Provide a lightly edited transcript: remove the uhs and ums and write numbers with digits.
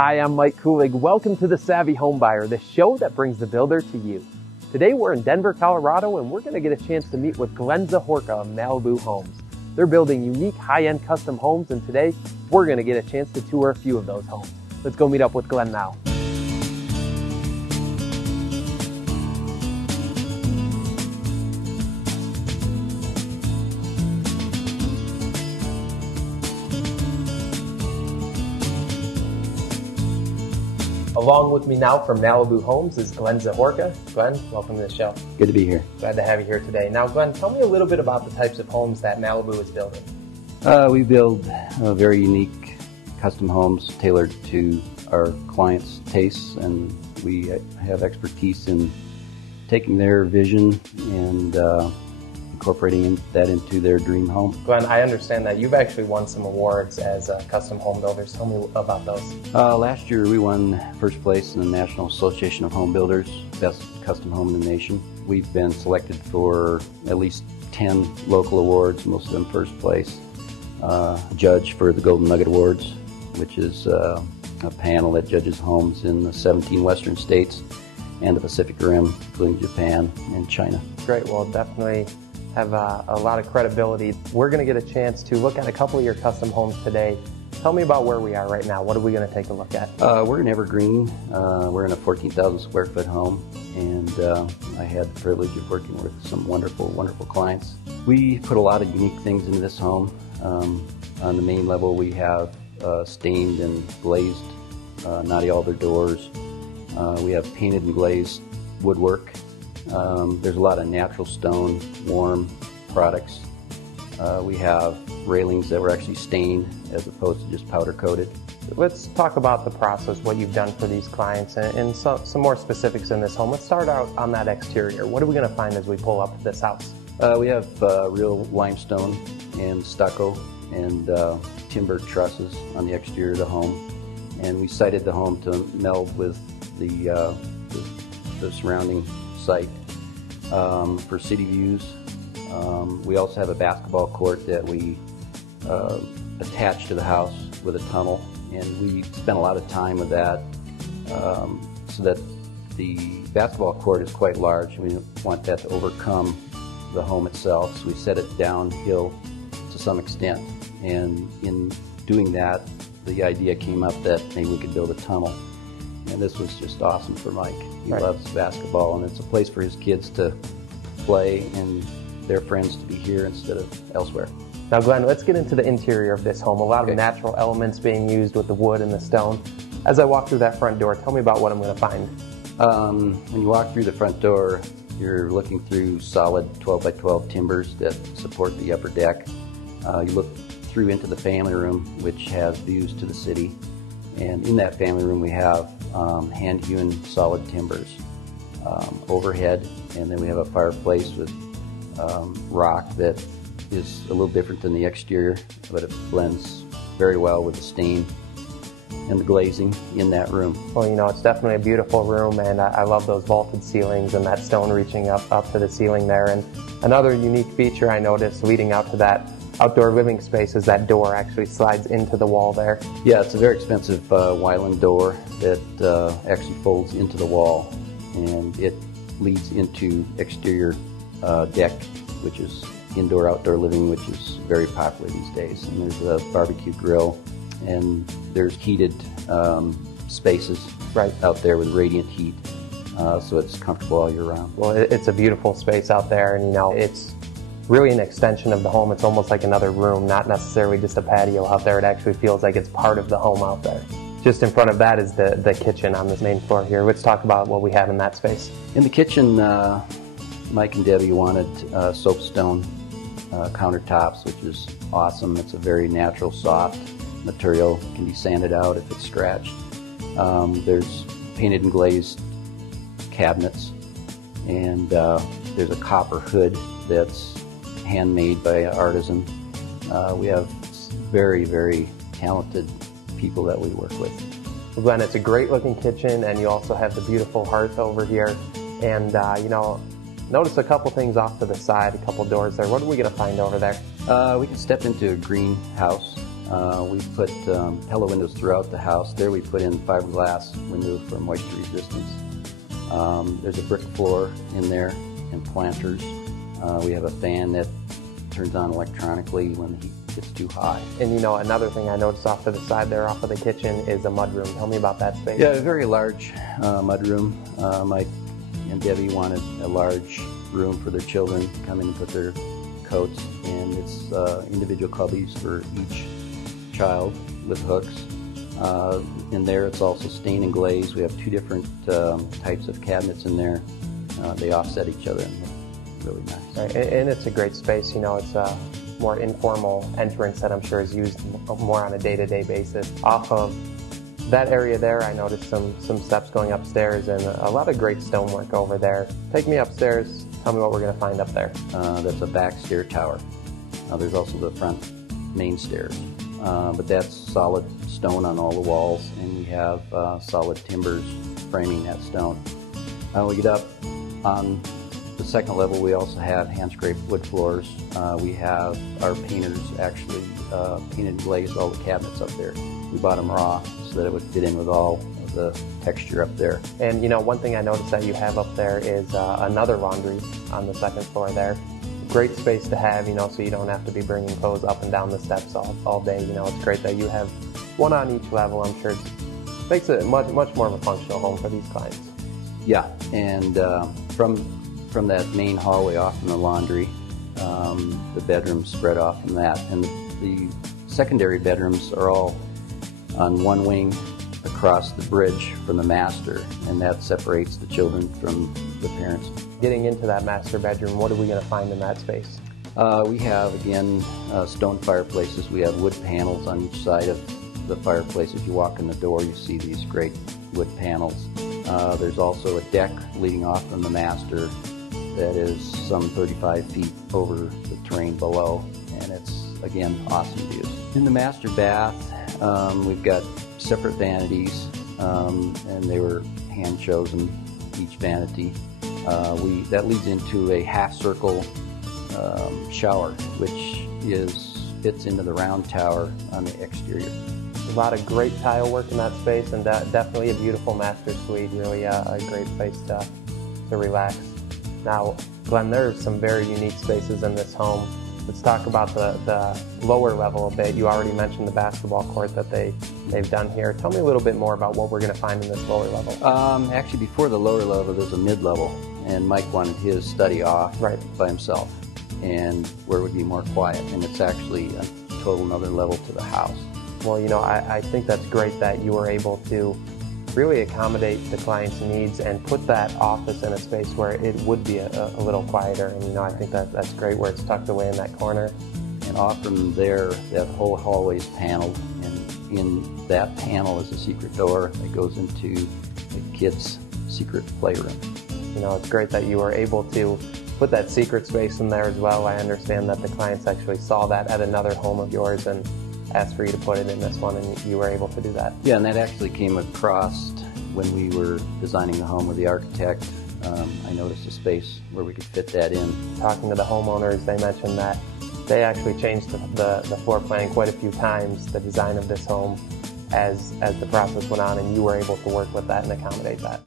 Hi, I'm Mike Kulig. Welcome to the Savvy Homebuyer, the show that brings the builder to you. Today we're in Denver, Colorado, and we're going to get a chance to meet with Glen Zahorka of Malibu Homes. They're building unique high-end custom homes, and today we're going to get a chance to tour a few of those homes. Let's go meet up with Glen now. Along with me now from Malibu Homes is Glen Zahorka. Glen, welcome to the show. Good to be here. Glad to have you here today. Now, Glen, tell me a little bit about the types of homes that Malibu is building. We build very unique custom homes tailored to our clients' tastes, and we have expertise in taking their vision and incorporating that into their dream home. Glen, I understand that you've actually won some awards as a custom home builders. Tell me about those. Last year we won first place in the National Association of Home Builders, Best Custom Home in the Nation. We've been selected for at least 10 local awards, most of them first place. Judge for the Golden Nugget Awards, which is a panel that judges homes in the 17 western states and the Pacific Rim, including Japan and China. Great, well, definitely have a lot of credibility. We're going to get a chance to look at a couple of your custom homes today. Tell me about where we are right now. What are we going to take a look at? We're in Evergreen. We're in a 14,000 square foot home, and I had the privilege of working with some wonderful, wonderful clients. We put a lot of unique things into this home. On the main level we have stained and glazed knotty alder doors. We have painted and glazed woodwork. There's a lot of natural stone, warm products. We have railings that were actually stained as opposed to just powder coated. Let's talk about the process, what you've done for these clients, and some more specifics in this home. Let's start out on that exterior. What are we going to find as we pull up this house? We have real limestone and stucco and timber trusses on the exterior of the home. And we sited the home to meld with the surrounding site. For city views, we also have a basketball court that we attach to the house with a tunnel, and we spent a lot of time with that so that the basketball court is quite large, and we want that to overcome the home itself, so we set it downhill to some extent. And in doing that, the idea came up that maybe we could build a tunnel. And this was just awesome for Mike. He loves basketball, and it's a place for his kids to play and their friends to be here instead of elsewhere. Now, Glen, let's get into the interior of this home. A lot of natural elements being used with the wood and the stone. As I walk through that front door, tell me about what I'm going to find. When you walk through the front door, you're looking through solid 12 by 12 timbers that support the upper deck. You look through into the family room, which has views to the city. And in that family room we have hand-hewn solid timbers overhead, and then we have a fireplace with rock that is a little different than the exterior, but it blends very well with the stain and the glazing in that room. Well, you know, it's definitely a beautiful room, and I love those vaulted ceilings and that stone reaching up to the ceiling there. And another unique feature I noticed leading out to that outdoor living space is that door actually slides into the wall there. Yeah, it's a very expensive Weiland door that actually folds into the wall, and it leads into exterior deck, which is indoor-outdoor living, which is very popular these days. And there's a barbecue grill, and there's heated spaces out there with radiant heat, so it's comfortable all year round. Well, it's a beautiful space out there, and you know, it's really an extension of the home. It's almost like another room, not necessarily just a patio out there. It actually feels like it's part of the home out there. Just in front of that is the kitchen on this main floor here. Let's talk about what we have in that space. In the kitchen, Mike and Debbie wanted soapstone countertops, which is awesome. It's a very natural, soft material. It can be sanded out if it's scratched. There's painted and glazed cabinets, and there's a copper hood that's handmade by an artisan. We have very, very talented people that we work with. Well, Glen, it's a great looking kitchen, and you also have the beautiful hearth over here. And you know, notice a couple things off to the side, a couple doors there. What are we going to find over there? We can step into a greenhouse We put Hello windows throughout the house. There we put in fiberglass window for moisture resistance. There's a brick floor in there and planters. We have a fan that turns on electronically when the heat gets too high. And you know, another thing I noticed off to the side there, off of the kitchen, is a mudroom. Tell me about that space. Yeah, a very large mudroom. Mike and Debbie wanted a large room for their children to come in and put their coats, and it's individual cubbies for each child with hooks. In there it's also stain and glaze. We have two different types of cabinets in there. They offset each other and look really nice. Right. And it's a great space. You know, it's a more informal entrance that I'm sure is used more on a day-to-day basis. Off of that area there, I noticed some steps going upstairs and a lot of great stonework over there. Take me upstairs. Tell me what we're going to find up there. That's a back stair tower. There's also the front main stairs. But that's solid stone on all the walls, and we have solid timbers framing that stone. We get up on the second level, we also have hand-scraped wood floors. We have our painters actually painted and glazed all the cabinets up there. We bought them raw so that it would fit in with all of the texture up there. And you know, one thing I noticed that you have up there is another laundry on the second floor there. Great space to have, you know, so you don't have to be bringing clothes up and down the steps all day. You know, it's great that you have one on each level. I'm sure it makes it much more of a functional home for these clients. Yeah, and from that main hallway off from the laundry, the bedrooms spread off from that, and the secondary bedrooms are all on one wing across the bridge from the master, and that separates the children from the parents. Getting into that master bedroom, what are we going to find in that space? We have, again, stone fireplaces. We have wood panels on each side of the fireplace. If you walk in the door, you see these great wood panels. There's also a deck leading off from the master that is some 35 feet over the terrain below, and it's, again, awesome views. In the master bath, we've got separate vanities, and they were hand-chosen, each vanity. That leads into a half-circle shower, which fits into the round tower on the exterior. A lot of great tile work in that space, and definitely a beautiful master suite. Really a great place to relax. Now, Glenn, there are some very unique spaces in this home. Let's talk about the lower level a bit. You already mentioned the basketball court that they've done here. Tell me a little bit more about what we're going to find in this lower level. Actually, before the lower level, there's a mid-level, and Mike wanted his study off by himself, and where it would be more quiet, and it's actually a total another level to the house. Well, you know, I think that's great that you were able to really accommodate the client's needs and put that office in a space where it would be a little quieter. And, you know, I think that's great where it's tucked away in that corner. And off from there, that whole hallway is paneled, and in that panel is a secret door that goes into the kids' secret playroom. You know, it's great that you were able to put that secret space in there as well. I understand that the clients actually saw that at another home of yours and asked for you to put it in this one, and you were able to do that. Yeah, and that actually came across when we were designing the home with the architect. I noticed a space where we could fit that in. Talking to the homeowners, they mentioned that they actually changed the floor plan quite a few times, the design of this home, as the process went on, and you were able to work with that and accommodate that.